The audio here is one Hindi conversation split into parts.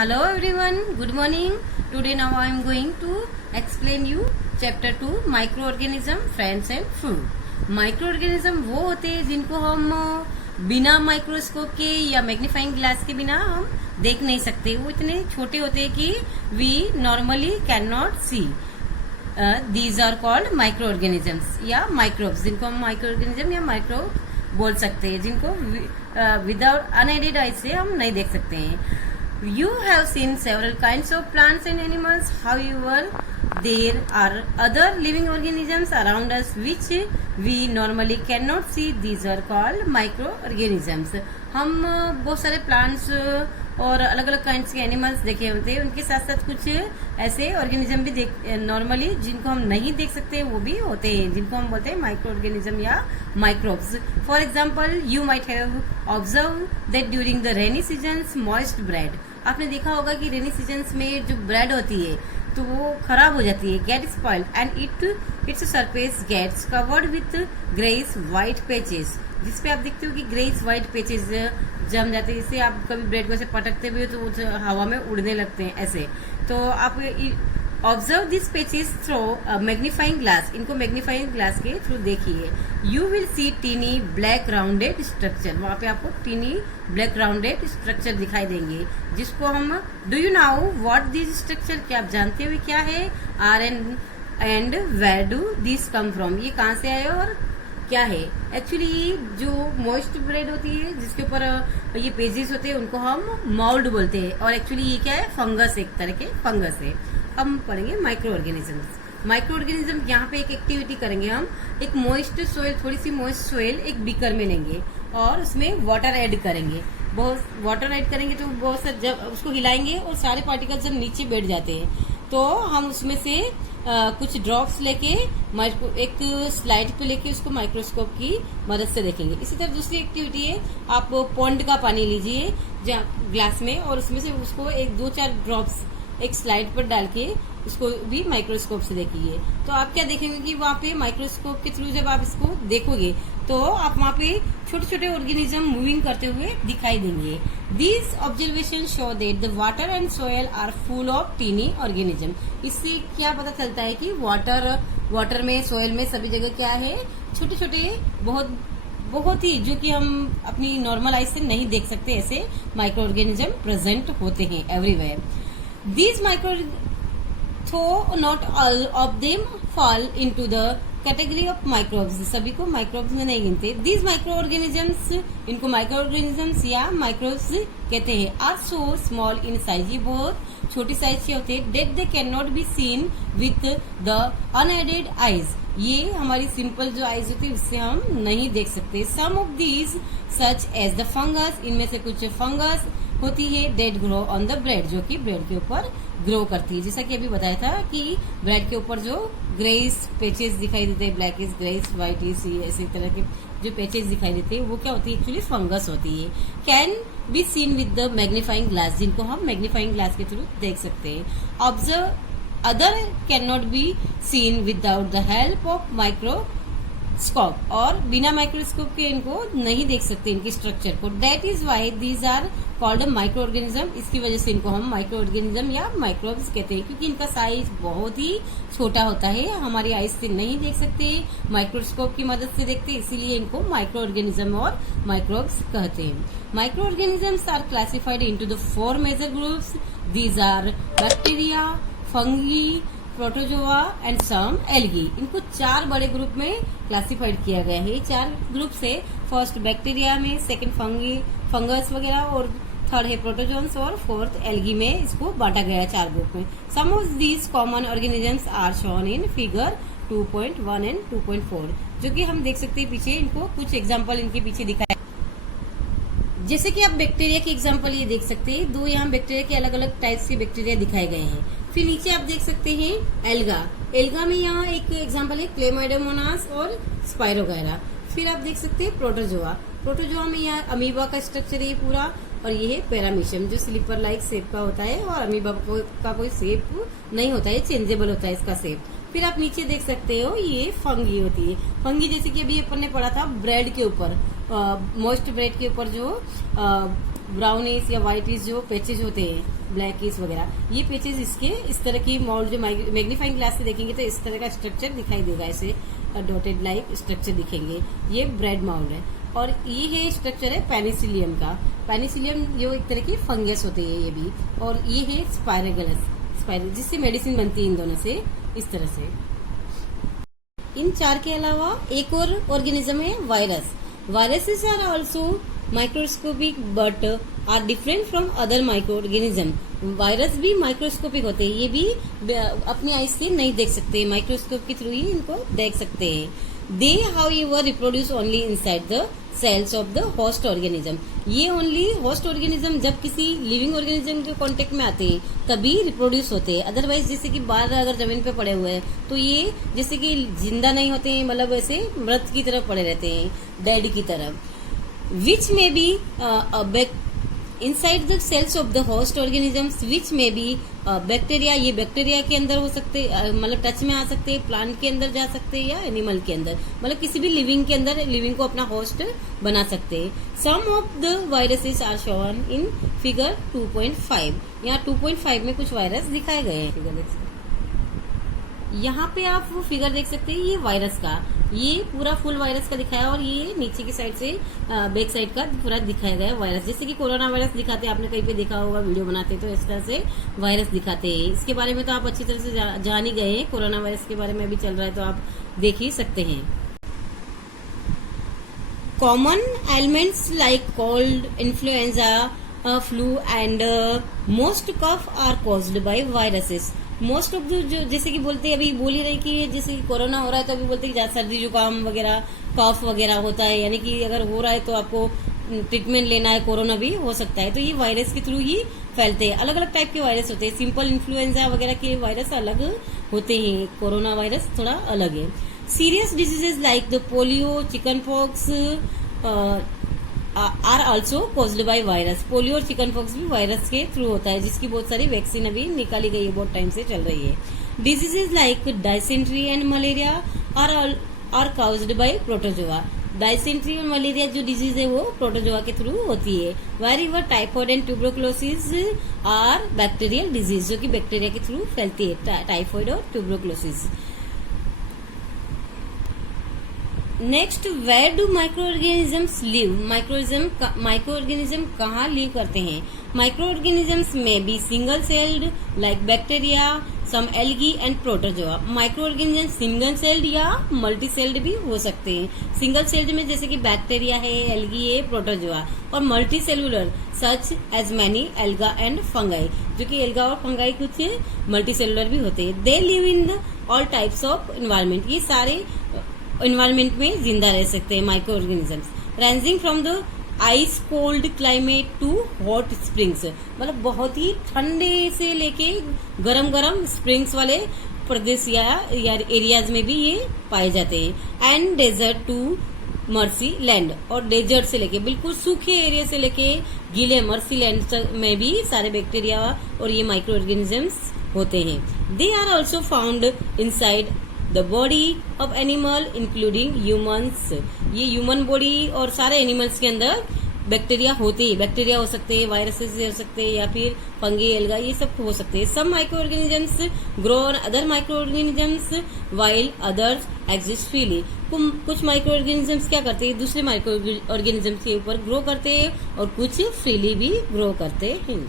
Hello everyone, good morning. Today now I am going to explain you chapter 2 microorganism, friends and food. Microorganism वो होते हैं जिनको हम बिना माइक्रोस्कोप के या मैग्नीफाइंग ग्लास के बिना हम देख नहीं सकते. वो इतने छोटे होते हैं कि we normally can not see. These are called microorganisms या माइक्रोब्स, जिनको हम माइक्रोऑर्गेनिज्म या माइक्रोब बोल सकते हैं, जिनको विदाउट अनएडेड आई से हम नहीं देख सकते हैं. You have seen several kinds of plants and animals. However, there are other living organisms around us which we normally cannot see. These are called microorganisms. हम बहुत सारे प्लांट्स और अलग अलग काइंड्स के एनिमल्स देखे होते हैं. उनके साथ साथ कुछ ऐसे ऑर्गेनिज्म भी नॉर्मली जिनको हम नहीं देख सकते वो भी होते हैं, जिनको हम बोलते हैं माइक्रो ऑर्गेनिज्म या microbes. For example, you might have observe that during the rainy seasons moist bread. आपने देखा होगा कि रेनी सीजन्स में जो ब्रेड होती है तो वो खराब हो जाती है, get spoiled and its surface gets covered with greyish white patches. जिसपे आप देखते हो कि ग्रेइश व्हाइट पैचेस जम जाते हैं. इससे आप कभी ब्रेड को ऐसे पटकते हुए तो वो हवा में उड़ने लगते हैं ऐसे. तो आप observe this patches through magnifying glass. इनको मैग्नीफाइंग ग्लास के थ्रू देखिए. You will see tiny black rounded structure. वहां पे आपको टीनी ब्लैक राउंडेड स्ट्रक्चर दिखाई देंगे, जिसको हम do you know what this structure, क्या आप जानते हो क्या है? Are and where do this come from. ये कहाँ से आए और क्या है? एक्चुअली जो मॉइस्ट ब्रेड होती है जिसके ऊपर ये पेजेस होते हैं उनको हम मोल्ड बोलते हैं, और एक्चुअली ये क्या है? फंगस, एक तरह के फंगस है. हम पढ़ेंगे माइक्रो ऑर्गेनिजम्स. माइक्रो ऑर्गेनिज्म यहाँ पे एक एक्टिविटी करेंगे. हम एक मॉइस्ट सोइल, थोड़ी सी मॉइस्ट सोइल एक बीकर में लेंगे और उसमें वाटर ऐड करेंगे. बहुत वाटर ऐड करेंगे तो बहुत सा जब उसको हिलाएंगे और सारे पार्टिकल्स जब नीचे बैठ जाते हैं तो हम उसमें से कुछ ड्रॉप्स लेके एक स्लाइड पे लेके उसको माइक्रोस्कोप की मदद से देखेंगे. इसी तरह दूसरी एक्टिविटी है, आप पॉन्ड का पानी लीजिए ग्लास में और उसमें से उसको एक 2-4 ड्रॉप्स एक स्लाइड पर डाल के उसको भी माइक्रोस्कोप से देखिए. तो आप क्या देखेंगे कि वहाँ पे माइक्रोस्कोप के थ्रू जब आप इसको देखोगे तो आप वहाँ पे छोटे छोटे ऑर्गेनिज्म मूविंग करते हुए दिखाई देंगे. These observation show that the water and soil are full of tiny organism. इससे क्या पता चलता है कि वाटर में, सोयल में, सभी जगह क्या है? छोटे छोटे बहुत ही, जो कि हम अपनी नॉर्मल आइज से नहीं देख सकते, ऐसे माइक्रो ऑर्गेनिज्म प्रेजेंट होते हैं everywhere. These though not all of them fall into the category of microbes. सभी को माइक्रोब्स में नहीं गिनते. These microorganisms, इनको माइक्रोऑर्गेनिजम्स या माइक्रोब्स कहते हैं, are so small in size. ये बहुत छोटी साइज के होते हैं. That they cannot be seen with the unaided eyes. ये हमारी सिंपल जो आईज होती है उससे हम नहीं देख सकते. Some of these such as the fungus, इनमें से कुछ फंगस होती है dead grow on the bread, जो कि ब्रेड के ऊपर ग्रो करती है. जैसा कि अभी बताया था कि ब्रेड के ऊपर जो ग्रेइश पेचेस दिखाई देते हैं, ब्लैकिश, ग्रेइश, व्हाइटिश, ऐसी तरह के जो पेचेस दिखाई देते हैं वो क्या होती है? एक्चुअली फंगस होती है. Can be seen with the magnifying glass, जिनको हम मैग्नीफाइंग ग्लास के थ्रू देख सकते हैं. Observe other can not be seen without the help of microscope, और बिना माइक्रोस्कोप के इनको नहीं देख सकते, इनकी स्ट्रक्चर को. That is why these are called micro organism. इसकी वजह से इनको हम माइक्रो ऑर्गेनिज्म या माइक्रोब्स कहते हैं, क्योंकि इनका साइज बहुत ही छोटा होता है, हमारी आईज से नहीं देख सकते, माइक्रोस्कोप की मदद से देखते, इसीलिए इनको माइक्रो ऑर्गेनिज्म और माइक्रोब्स कहते हैं. Micro organisms are classified into the 4 major groups. These are bacteria, fungi, protozoa and some algae. इनको 4 बड़े ग्रुप में क्लासिफाइड किया गया है. 4 ग्रुप से फर्स्ट बैक्टीरिया में, सेकंड फंगस वगैरह, और थर्ड है प्रोटोजोन्स, और फोर्थ एल्गी में इसको बांटा गया है 4 ग्रुप में. Some of these common organisms are shown in figure 2.1 and 2.4, जो कि हम देख सकते हैं पीछे. इनको कुछ एग्जाम्पल इनके पीछे दिखाया, जैसे कि आप बैक्टीरिया के एग्जाम्पल ये देख सकते हैं. 2 यहाँ बैक्टीरिया के अलग अलग टाइप्स के बैक्टीरिया दिखाए गए हैं. फिर नीचे आप देख सकते हैं एल्गा में यहाँ एक एग्जाम्पल है क्लेमाइडोमोनास और स्पाइरोगायरा. फिर आप देख सकते हैं प्रोटोजोआ में यहाँ अमीबा का स्ट्रक्चर है पूरा, और ये है पैरामीशियम जो स्लीपर लाइक शेप का होता है, और अमीबा का कोई शेप नहीं होता है, चेंजेबल होता है इसका शेप. फिर आप नीचे देख सकते हो ये फंगी होती है. फंगी जैसे कि अभी अपन ने पढ़ा था ब्रेड के ऊपर, मोस्ट ब्रेड के ऊपर जो ब्राउनिश या व्हाइटिश जो पैचेज होते हैं, ब्लैकिश वगैरह, ये पैचेज इसके इस तरह की मोल्ड जो मैग्नीफाइंग ग्लास से देखेंगे तो इस तरह का स्ट्रक्चर दिखाई देगा, ऐसे डॉटेड लाइक स्ट्रक्चर दिखेंगे। ये ब्रेड माउल्ड है और ये है स्ट्रक्चर है पेनिसिलियम का। पेनिसिलियम जो एक तरह की फंगस होते हैं ये भी, और ये है स्पाइरगलस जिससे मेडिसिन बनती है इन दोनों से, इस तरह से। इन 4 के अलावा एक और ऑर्गेनिज्म है virus. Viruses are also microscopic but are different from other micro organism. Virus भी माइक्रोस्कोपिक होते हैं, ये भी अपनी आई से नहीं देख सकते, माइक्रोस्कोप के थ्रू ही इनको देख सकते हैं। They however reproduce only inside the cells of the host organism. ये ओनली होस्ट ऑर्गेनिज्म जब किसी लिविंग ऑर्गेनिज्म के कांटेक्ट में आते हैं तभी रिप्रोड्यूस होते हैं। अदरवाइज जैसे कि बाहर अगर जमीन पे पड़े हुए हैं तो ये जैसे कि जिंदा नहीं होते हैं, मतलब ऐसे मृत की तरफ पड़े रहते हैं, डेड की तरफ। Which may be inside the cells of the host organisms which may be bacteria. ये बैक्टीरिया के अंदर हो सकते, मतलब टच में आ सकते हैं, प्लांट के अंदर जा सकते हैं या एनिमल के अंदर, मतलब किसी भी लिविंग के अंदर लिविंग को अपना होस्ट बना सकते हैं। Some of the viruses are shown in figure 2.5। यहाँ 2.5 में कुछ वायरस दिखाए गए हैं, फिगर देख सकते हैं। यहाँ पे आप वो फिगर देख सकते हैं, ये वायरस का, ये पूरा फुल वायरस का दिखाया और ये नीचे की साइड से बैक साइड का पूरा दिखाया गया वायरस। जैसे कि कोरोना वायरस दिखाते हैं, आपने कहीं पे देखा होगा वीडियो बनाते तो इस तरह से वायरस दिखाते हैं। इसके बारे में तो आप अच्छी तरह से जान ही गए हैं, कोरोना वायरस के बारे में अभी चल रहा है तो आप देख ही सकते हैं। Common elements like cold, influenza, flu and most cough are caused by viruses. Most of the जो जैसे कि बोलते हैं, अभी बोल ही रहे कि जैसे कि कोरोना हो रहा है तो अभी बोलते हैं कि सर्दी जुकाम वगैरह, कफ वगैरह होता है, यानी कि अगर हो रहा है तो आपको ट्रीटमेंट लेना है, कोरोना भी हो सकता है। तो ये वायरस के थ्रू ही फैलते हैं। अलग अलग टाइप के वायरस होते हैं, सिंपल इन्फ्लुएंजा वगैरह के वायरस अलग होते हैं, कोरोना वायरस थोड़ा अलग है। Serious diseases like the polio, chicken pox are also caused by virus. Polio और चिकन पॉक्स भी वायरस के थ्रू होता है, जिसकी बहुत सारी वैक्सीन अभी निकाली गई है, बहुत टाइम से चल रही है। Diseases like dysentery and malaria are caused by protozoa. Dysentery और मलेरिया जो डिजीज है वो प्रोटोजोआ के थ्रू होती है। Wherever typhoid and tuberculosis are bacterial disease, जो कि बैक्टीरिया के थ्रू फैलती है, टाइफॉइड और tuberculosis. Next, where do micro organisms live. Micro organism कहाँ लिव करते हैं? Micro organisms may be single celled like bacteria, some algae and protozoa. Micro organism single sailed या मल्टी सेल्ड भी हो सकते हैं। सिंगल सेल्ड में जैसे कि बैक्टीरिया है, एल्गी है, प्रोटोजोआ, और multi cellular such as many alga and fungi, जो कि एल्गा और फंगाई कुछ मल्टी सेलुलर भी होते हैं। They live in the all types of environment. ये सारे एनवायरमेंट में जिंदा रह सकते हैं micro organisms, ranging from the ice cold climate to hot springs. मतलब बहुत ही ठंडे से लेके गरम गरम स्प्रिंग्स वाले प्रदेश या एरियाज में भी ये पाए जाते हैं। And desert to marshy land, और डेजर्ट से लेके बिल्कुल सूखे एरिया से लेके गीले मर्सी लैंड में भी सारे बैक्टीरिया और ये माइक्रो ऑर्गेनिजम्स होते हैं। They are also found inside the body of animal including humans. ये ह्यूमन बॉडी और सारे एनिमल्स के अंदर बैक्टीरिया होते हैं। बैक्टीरिया हो सकते हैं, वायरसेस हो सकते हैं, या फिर फंगी, एल्गा, ये सब हो सकते हैं। Some micro organisms grow on other micro organisms while others exist freely. कुछ माइक्रो ऑर्गेनिजम्स क्या करते हैं, दूसरे माइक्रो ऑर्गेनिजम्स के ऊपर ग्रो करते हैं और कुछ फ्रीली भी ग्रो करते हैं।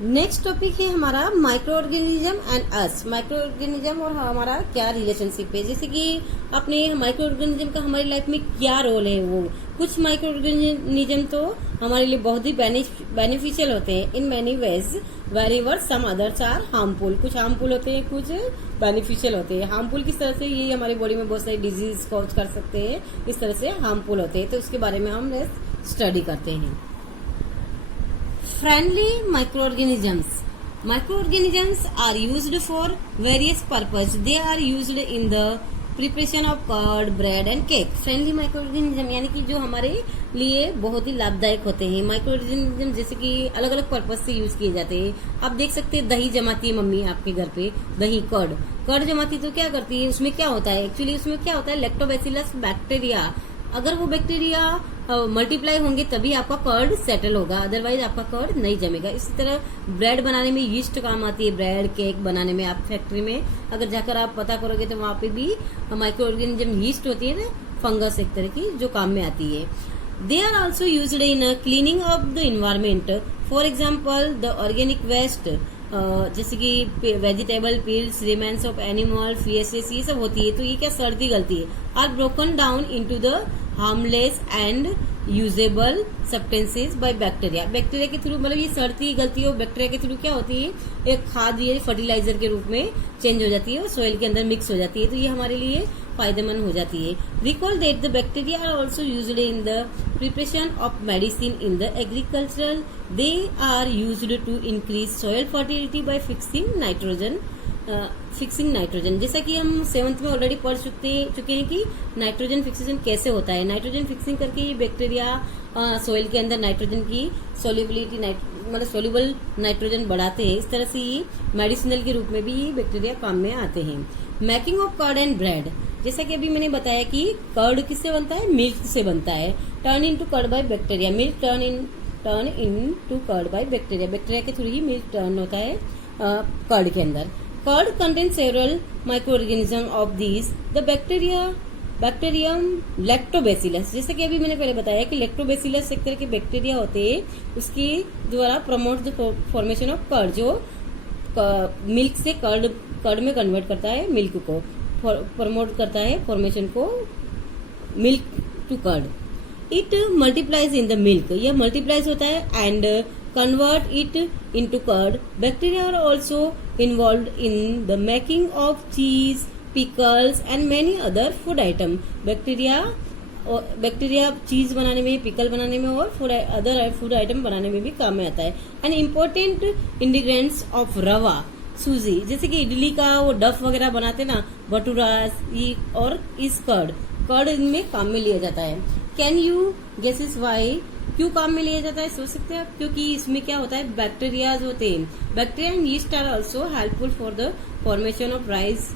नेक्स्ट टॉपिक है हमारा micro organism and us. Micro organism और हमारा क्या रिलेशनशिप है, जैसे कि अपने माइक्रो ऑर्गेनिज्म का हमारी लाइफ में क्या रोल है। वो कुछ माइक्रो ऑर्गेनिज्म तो हमारे लिए बहुत ही बेनिफिशियल होते हैं in many ways, wherever some others are harmful. कुछ हार्मफुल होते हैं, कुछ बेनिफिशियल होते हैं। हार्मफुल किस तरह से, ये हमारी बॉडी में बहुत सारी डिजीज कॉज कर सकते हैं, इस तरह से हार्मफुल होते हैं, तो उसके बारे में हम स्टडी करते हैं। Friendly microorganisms. Microorganisms are used for various purposes. They are used in the preparation of curd, bread and cake. Friendly microorganism यानी कि जो हमारे लिए बहुत ही लाभदायक होते हैं। माइक्रोऑर्गेनिज्म जैसे कि अलग अलग पर्पज से यूज किए जाते हैं। आप देख सकते हैं दही जमाती है मम्मी आपके घर पे, दही कर्ड जमाती तो क्या करती है, उसमें क्या होता है, एक्चुअली उसमें क्या होता है, लैक्टोबैसिलस बैक्टीरिया। अगर वो बैक्टीरिया मल्टीप्लाई होंगे तभी आपका कर्ड सेटल होगा, अदरवाइज आपका कर्ड नहीं जमेगा। इसी तरह ब्रेड बनाने में यीस्ट काम आती है, ब्रेड केक बनाने में। आप फैक्ट्री में अगर जाकर आप पता करोगे तो वहां पे भी माइक्रो ऑर्गेनिज्म यीस्ट होती है ना, फंगस एक तरह की, जो काम में आती है। They are also used in cleaning of the environment. For example the organic waste, जैसे कि vegetable peels, remains of animal faeces, ये सब होती है। तो ये क्या सड़ती गलती है, are broken down into the harmless and usable substances by bacteria. Bacteria के थ्रू, मतलब ये सड़ती गलती है, बैक्टीरिया के थ्रू क्या होती है, एक खाद ये फर्टिलाइजर के रूप में चेंज हो जाती है और सॉइल के अंदर मिक्स हो जाती है। तो ये हमारे लिए फायदेमंद हो जाती है। Recall that the bacteria are also used in the preparation of medicine in the agricultural. They are used to increase soil fertility by fixing nitrogen. जैसा कि हम 7th में ऑलरेडी पढ़ चुके हैं कि नाइट्रोजन फिक्सेशन कैसे होता है। नाइट्रोजन फिक्सिंग करके ये बैक्टीरिया सॉइल के अंदर नाइट्रोजन की सोल्यूबिलिटी, मतलब सोल्यूबल नाइट्रोजन बढ़ाते हैं। इस तरह से ये मेडिसिनल के रूप में भी ये बैक्टीरिया काम में आते हैं। Making of curd and bread, जैसा कि अभी मैंने बताया कि कर्ड किससे बनता है, मिल्क से बनता है। Turn in to curd by bacteria, milk turn in to curd by bacteria, bacteria के थ्रू ही मिल्क टर्न होता है कर्ड के अंदर। Curd contain several micro organism of this the bacterium lactobacillus, जैसे कि अभी मैंने पहले बताया कि लैक्टोबैसिलस एक तरह के बैक्टीरिया होते हैं, उसके द्वारा promote the formation of curd, जो मिल्क से कर्ड में कन्वर्ट करता है, मिल्क को प्रमोट करता है, फॉर्मेशन को, milk to curd. It multiplies in the milk, यह मल्टीप्लाइज होता है and convert it into curd. Bacteria are also involved in the making of cheese, pickles and many other food item. Bacteria चीज बनाने में, पिकल बनाने में और अदर फूड आइटम बनाने में भी काम में आता है। एंड इम्पोर्टेंट इंग्रेडिएंट्स ऑफ रवा, सूजी, जैसे कि इडली का वो डफ वगैरह बनाते ना, भटूरास, और इस कर्ड इनमें काम में लिया जाता है। Can you guess is why, क्यों काम में लिया जाता है, सोच सकते हैं आप? क्योंकि इसमें क्या होता है, बैक्टीरिया जो होते हैं, bacteria and yeast are also helpful for the formation of rice,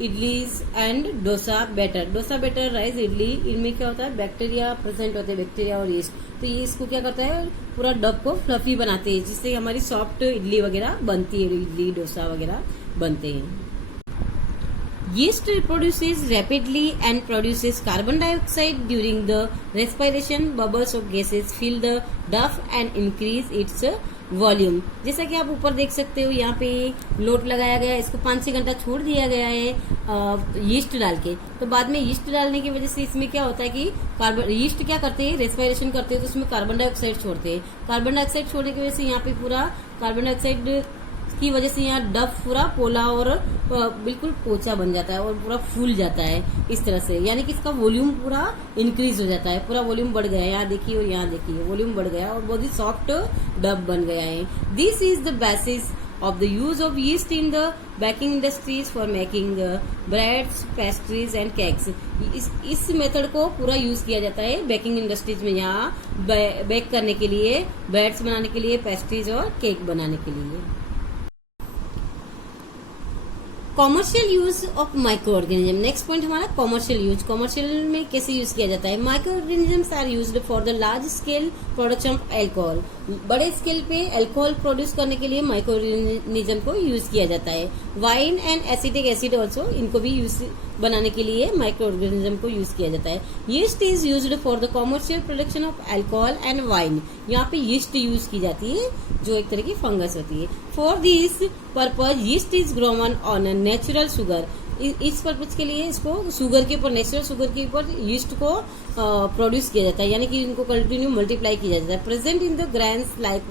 idlis and dosa batter, rice, idli, इनमें क्या होता है, बैक्टीरिया प्रेजेंट होते हैं, बैक्टीरिया और यीस्ट। तो ये इसको क्या करता है, पूरा डब को फ्लफी बनाते हैं, जिससे हमारी सॉफ्ट इडली वगैरह बनती है, इडली डोसा वगैरह बनते हैं। Yeast reproduces rapidly and produces carbon dioxide during the respiration. Bubbles of gases fill the duff and increase its volume. जैसा कि आप ऊपर देख सकते हो, यहाँ पे लोट लगाया गया है, इसको 5-6 घंटा छोड़ दिया गया है यीस्ट डाल के। तो बाद में यीस्ट डालने की वजह से इसमें क्या होता है कि यीस्ट क्या करते हैं, रेस्पिरेशन करते हैं, तो उसमें कार्बन डाइऑक्साइड छोड़ते हैं। कार्बन डाइऑक्साइड छोड़ने की वजह से यहाँ पे पूरा कार्बन डाइऑक्साइड की वजह से यहाँ डफ पूरा पोला और बिल्कुल पोचा बन जाता है और पूरा फूल जाता है इस तरह से, यानी कि इसका वॉल्यूम पूरा इंक्रीज हो जाता है, पूरा वॉल्यूम बढ़ गया है। यहाँ देखिए और यहाँ देखिए, वॉल्यूम बढ़ गया और बहुत ही सॉफ्ट डब बन गया है। This is the basis of the use of yeast in the baking industries for making breads, pastries and cakes. इस मेथड को पूरा यूज किया जाता है बेकिंग इंडस्ट्रीज में, यहाँ बेक करने के लिए, ब्रेड्स बनाने के लिए, पेस्ट्रीज और केक बनाने के लिए। Commercial use of micro organism, next point हमारा कॉमर्शियल यूज। कॉमर्शियल में कैसे यूज किया जाता है, micro organisms are used for the large scale production of alcohol. बड़े स्केल पे एल्कोहल प्रोड्यूस करने के लिए माइक्रो ऑर्गेनिज्म को यूज किया जाता है। Wine and acetic acid also, इनको भी यूज बनाने के लिए माइक्रो ऑर्गेनिज्म को यूज किया जाता है। Yeast is used for the commercial production of alcohol and wine, यहाँ पे यीस्ट यूज की जाती है जो एक तरह की फंगस होती है। For this purpose yeast is grown on a natural sugar, इस पर्पज के लिए इसको शुगर के ऊपर, नेचुरल शुगर के ऊपर यीस्ट को प्रोड्यूस किया जाता है, यानी कि इनको कंटिन्यू मल्टीप्लाई किया जाता है। Present in the grains like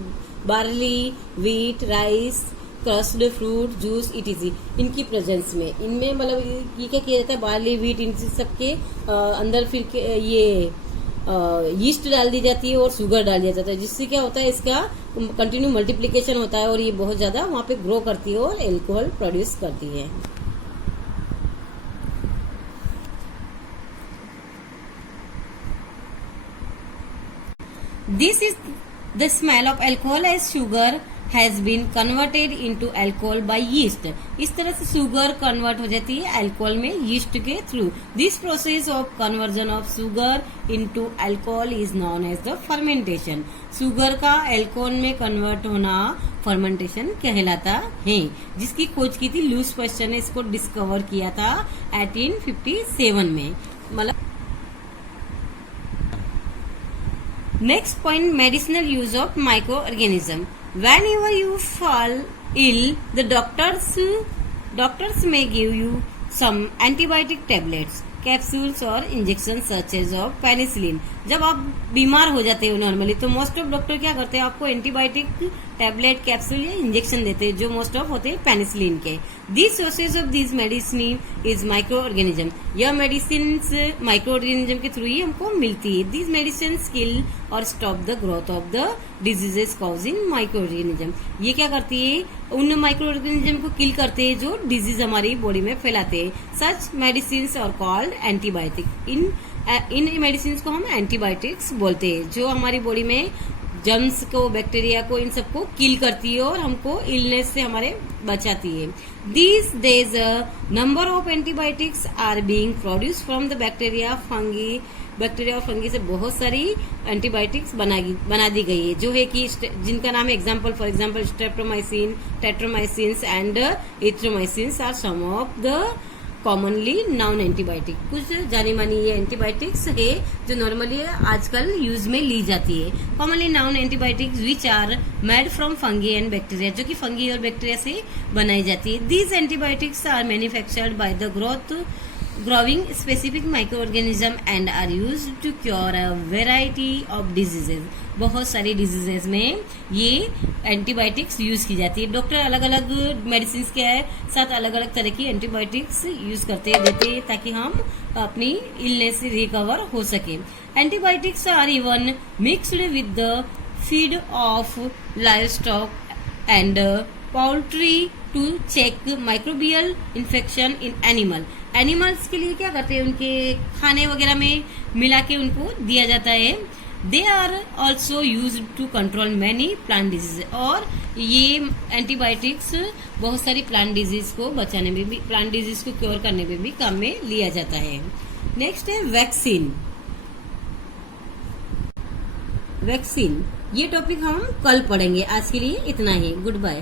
barley, wheat, rice, crushed fruit, juice etc, इनकी प्रेजेंस में, इनमें मतलब ये क्या किया जाता है, बार्ली, व्हीट, इन सबके अंदर फिर ये यीस्ट डाल दी जाती है और शुगर डाल दिया जाता है, जिससे क्या होता है, इसका कंटिन्यू मल्टीप्लिकेशन होता है और ये बहुत ज्यादा वहां पे ग्रो करती है और एल्कोहल प्रोड्यूस करती है। This is the smell of alcohol as sugar has been converted into alcohol by yeast. इस तरह से शुगर कन्वर्ट हो जाती है अल्कोहल में यीस्ट के थ्रू। This process of conversion of sugar into alcohol is known as the fermentation. Sugar का अल्कोहल में कन्वर्ट होना फर्मेंटेशन कहलाता है, जिसकी खोज की थी लुईस पास्चर ने इसको डिस्कवर किया था 1857 में। मतलब next point, medicinal use of micro organism. Whenever you fall ill, the doctors may give you some antibiotic tablets, capsules or injections such as of penicillin। जब आप बीमार हो जाते हो नॉर्मली तो मोस्ट ऑफ डॉक्टर क्या करते हैं, आपको एंटीबायोटिक टैबलेट कैप्सूल या इंजेक्शन देते हैं जो मोस्ट ऑफ होते हैं पेनिसिलिन के। This sources of this medicine is micro organism. यह मेडिसिन माइक्रो ऑर्गेनिज्म के थ्रू ही हमको मिलती है। दिस मेडिसिन किल और stop the growth of the diseases causing micro organism. ये क्या करती है, उन माइक्रो ऑर्गेनिज्म को किल करते हैं जो डिजीज हमारी बॉडी में फैलाते हैं। सच मेडिसिन और कॉल्ड एंटीबायोटिक। इन मेडिसिन को हम एंटीबायोटिक्स बोलते हैं, जो हमारी बॉडी में जर्म्स को, बैक्टीरिया को, इन सबको किल करती है और हमको इलनेस से हमारे बचाती है। These days number of antibiotics are being produced from the bacteria, fungi। Bacteria और फंगी से बहुत सारी एंटीबायोटिक्स बना दी गई है, जो है कि जिनका नाम है example, for example streptomycin, tetramycin and erythromycin are some of the commonly known antibiotic. कुछ जानी मानी ये एंटीबायोटिक्स है जो नॉर्मली आजकल यूज में ली जाती है। Commonly known antibiotics which are made from fungi and bacteria, जो कि फंगी और बैक्टीरिया से बनाई जाती है। These antibiotics are manufactured by the growing specific microorganism and are used to cure a variety of diseases। बहुत सारी डिजीजेज में ये एंटीबायोटिक्स यूज की जाती है। डॉक्टर अलग अलग मेडिसिन के साथ अलग अलग तरह की एंटीबायोटिक्स यूज करते देते हैं ताकि हम अपनी इलनेस से रिकवर हो सके। Antibiotics are even mixed with the feed of livestock and poultry to check microbial infection in animals के लिए क्या करते हैं, उनके खाने वगैरह में मिला के उनको दिया जाता है। They are also use to control many plant disease. और ये एंटीबायोटिक्स बहुत सारी प्लांट डिजीज को बचाने में भी, प्लांट डिजीज को क्योर करने में भी काम में लिया जाता है। नेक्स्ट है वैक्सीन। वैक्सीन ये टॉपिक हम कल पढ़ेंगे। आज के लिए इतना ही। Good bye.